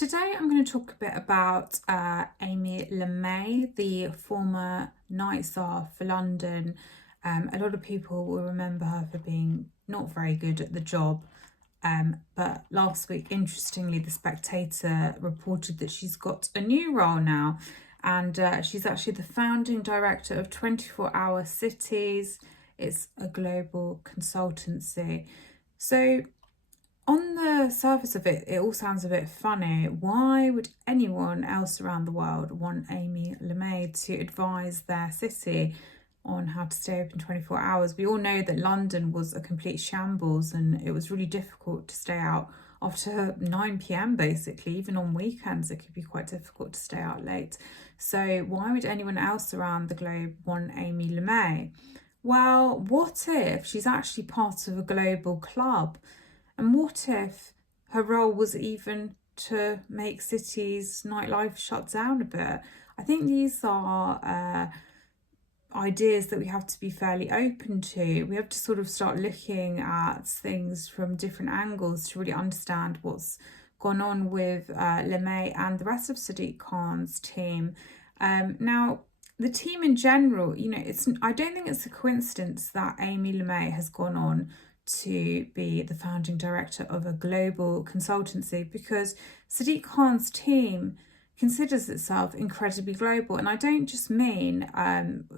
Today I'm going to talk a bit about Amy Lamé, the former Night Czar for London. A lot of people will remember her for being not very good at the job. But last week, interestingly, The Spectator reported that she's got a new role now. And she's actually the founding director of 24-Hour Cities. It's a global consultancy. So on the surface of it, it all sounds a bit funny. Why would anyone else around the world want Amy Lamé to advise their city on how to stay open 24 hours? We all know that London was a complete shambles and it was really difficult to stay out after 9 p.m. basically. Even on weekends, it could be quite difficult to stay out late. So why would anyone else around the globe want Amy Lamé? Well, what if she's actually part of a global club? And what if her role was even to make cities' nightlife shut down a bit? I think these are ideas that we have to be fairly open to. We have to sort of start looking at things from different angles to really understand what's gone on with Lamé and the rest of Sadiq Khan's team. Now, the team in general, I don't think it's a coincidence that Amy Lamé has gone on to be the founding director of a global consultancy, because Sadiq Khan's team considers itself incredibly global. And I don't just mean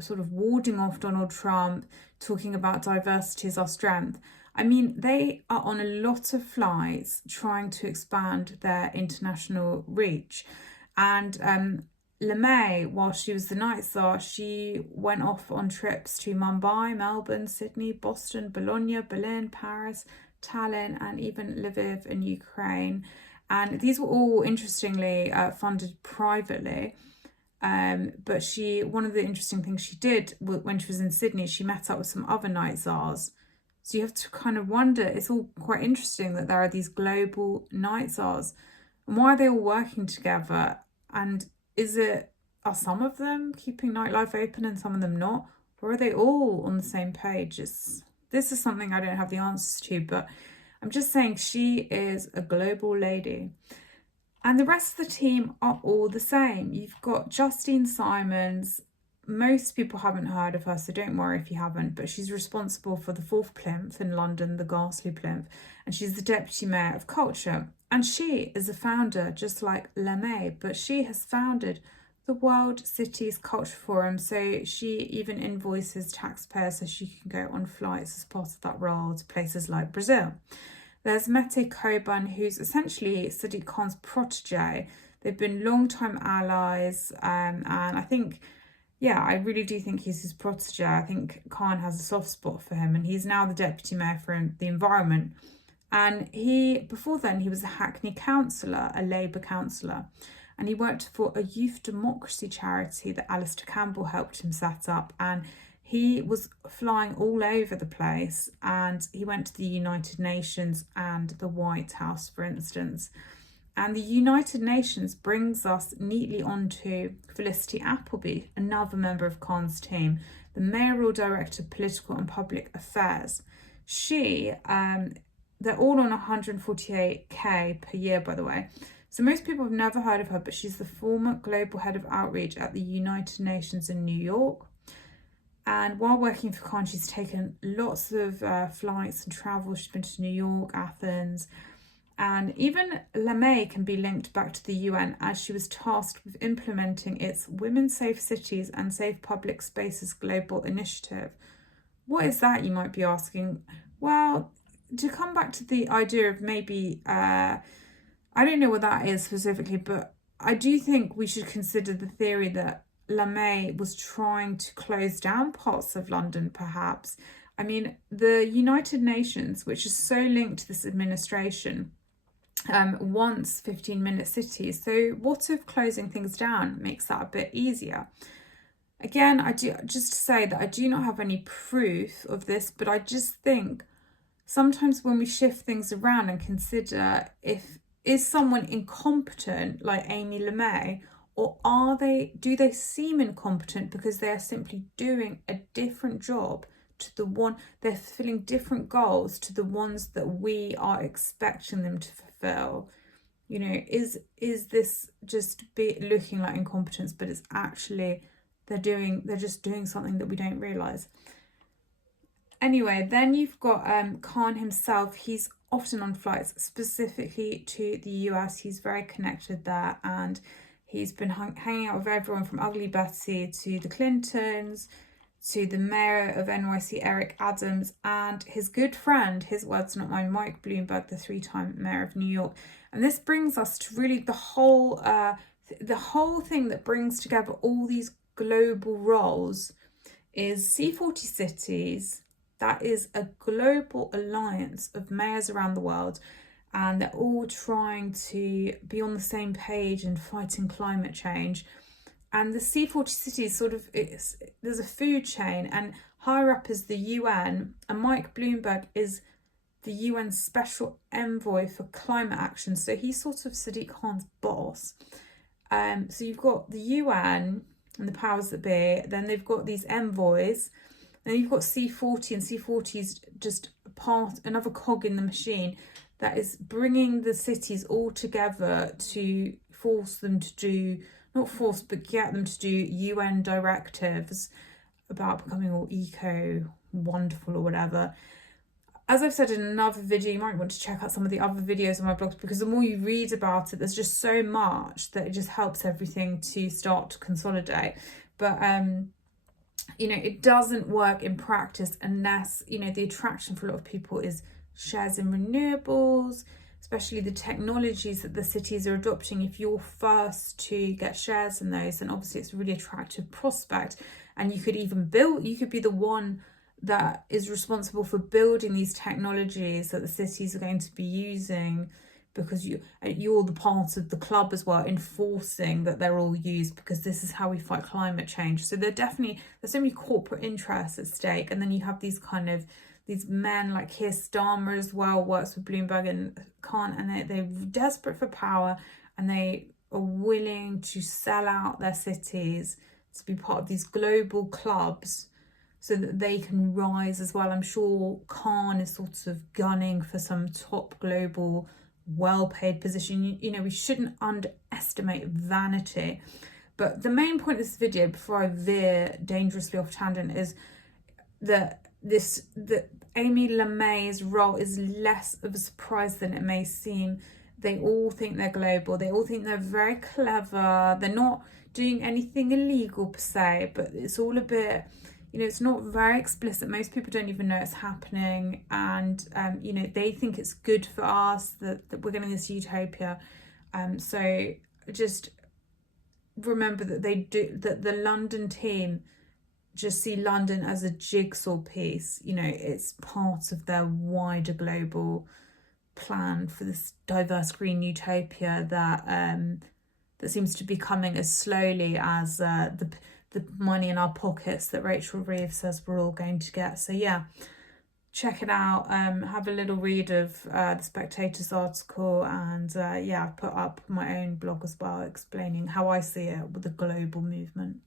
sort of warding off Donald Trump, talking about diversity as our strength. I mean, they are on a lot of flights trying to expand their international reach. And Lamé, while she was the Night Czar, she went off on trips to Mumbai, Melbourne, Sydney, Boston, Bologna, Berlin, Paris, Tallinn, and even Lviv in Ukraine. And these were all, interestingly, funded privately. But one of the interesting things she did when she was in Sydney, she met up with some other Night Czars. So you have to kind of wonder, it's all quite interesting that there are these global Night Czars. And why are they all working together? And are some of them keeping nightlife open and some of them not? Or are they all on the same page? This is something I don't have the answers to, but I'm just saying she is a global lady. And the rest of the team are all the same. You've got Justine Simons. Most people haven't heard of her, so don't worry if you haven't, but she's responsible for the 4th plinth in London, the ghastly plinth, and she's the Deputy Mayor of Culture. And she is a founder, just like Lamé, but she has founded the World Cities Culture Forum, so she even invoices taxpayers so she can go on flights as part of that role to places like Brazil. There's Mete Koban, who's essentially Sadiq Khan's protege. They've been long-time allies, and I think, I really do think he's his protege. I think Khan has a soft spot for him, and he's now the Deputy Mayor for the Environment. And before then, he was a Hackney councillor, a Labour councillor. And he worked for a youth democracy charity that Alistair Campbell helped him set up. And he was flying all over the place. And he went to the United Nations and the White House, for instance. And the United Nations brings us neatly onto Felicity Appleby, another member of Khan's team, the Mayoral Director of Political and Public Affairs. They're all on 148k per year, by the way. So most people have never heard of her, but she's the former global head of outreach at the United Nations in New York. And while working for Khan, she's taken lots of flights and travel. She's been to New York, Athens. And even Lamé can be linked back to the UN, as she was tasked with implementing its Women Safe Cities and Safe Public Spaces Global Initiative. What is that, you might be asking? Well, to come back to the idea of maybe, I don't know what that is specifically, but I do think we should consider the theory that Lamé was trying to close down parts of London, perhaps. I mean, the United Nations, which is so linked to this administration, wants 15-minute cities. So what if closing things down makes that a bit easier? Again, just to say that I do not have any proof of this, but I just think sometimes when we shift things around and consider is someone incompetent like Amy Lamé, or do they seem incompetent because they are simply doing a different job to the one, they're fulfilling different goals to the ones that we are expecting them to fulfill. You know, is this just looking like incompetence, but it's actually they're just doing something that we don't realise. Anyway, then you've got Khan himself. He's often on flights specifically to the US. He's very connected there, and he's been hanging out with everyone from Ugly Betty to the Clintons to the mayor of NYC, Eric Adams, and his good friend, his words not mine, Mike Bloomberg, the 3-time mayor of New York. And this brings us to really the whole thing that brings together all these global roles is C40 Cities. That is a global alliance of mayors around the world, and they're all trying to be on the same page in fighting climate change. And the C40 cities there's a food chain, and higher up is the UN, and Mike Bloomberg is the UN Special Envoy for Climate Action. So he's sort of Sadiq Khan's boss. So you've got the UN and the powers that be, then they've got these envoys, then you've got C40, and C40 is just another cog in the machine that is bringing the cities all together to force them to do, not force, but get them to do UN directives about becoming all eco-wonderful or whatever. As I've said in another video, you might want to check out some of the other videos on my blog, because the more you read about it, there's just so much that it just helps everything to start to consolidate. But, you know, it doesn't work in practice unless, you know, the attraction for a lot of people is shares in renewables, especially the technologies that the cities are adopting. If you're first to get shares in those, then obviously it's a really attractive prospect. And you could even you could be the one that is responsible for building these technologies that the cities are going to be using, because you're the part of the club as well, enforcing that they're all used, because this is how we fight climate change. So there's so many corporate interests at stake. And then you have these men like Keir Starmer as well, works with Bloomberg and Khan, and they're desperate for power, and they are willing to sell out their cities to be part of these global clubs so that they can rise as well. I'm sure Khan is sort of gunning for some top global well-paid position. You know, we shouldn't underestimate vanity. But the main point of this video, before I veer dangerously off tangent, is that Amy Lamé's role is less of a surprise than it may seem. They all think they're global. They all think they're very clever. They're not doing anything illegal per se, but it's all a bit, you know, it's not very explicit. Most people don't even know it's happening. And, you know, they think it's good for us, that we're getting this utopia. So just remember that that the London team just see London as a jigsaw piece. You know, it's part of their wider global plan for this diverse green utopia that that seems to be coming as slowly as the money in our pockets that Rachel Reeves says we're all going to get. So yeah, check it out. Have a little read of the Spectator's article, and yeah, I've put up my own blog as well explaining how I see it with the global movement.